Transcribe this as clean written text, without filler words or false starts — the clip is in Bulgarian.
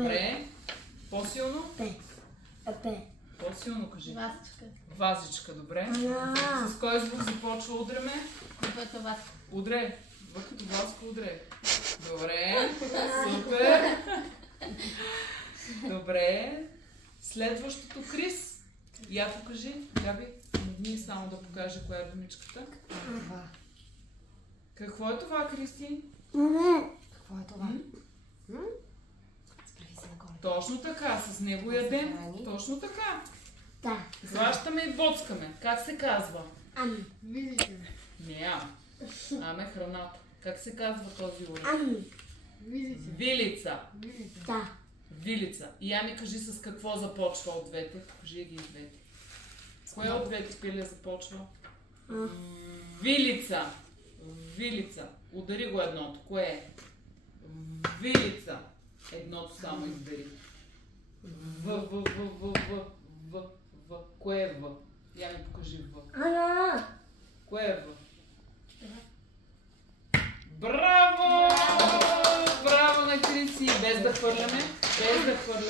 Добре. По-силно? П. По-силно кажи. Вазичка. Вазичка, добре. С кой звук започва удреме? Като вазка. Удре. В като вазка удре. Добре. Супер. Добре. Следващото Крис. Я покажи. Габи, мигни само да покаже коя е думичката. Какво е това, Кристи? Какво е това? Спряхи се нагоре. Точно така. С него ядем. Точно така. Да. Хващаме и боцкаме. Как се казва? Ами. Визите. Не ам. Ам е храната. Как се казва този уред? Ами. Визите. Вилица. Визите. Да. Вилица. И я ми кажи с какво започва от двете. Покажи ги и двете. Кое от двете пилия започва? Вилица. Вилица. Удари го едното. Кое е? Вилица. Едното само избери. В. Кое е В? Я ми покажи В. Кое е В? Браво! Браво на Криси! Без да хвърляме. Без да хвърляме.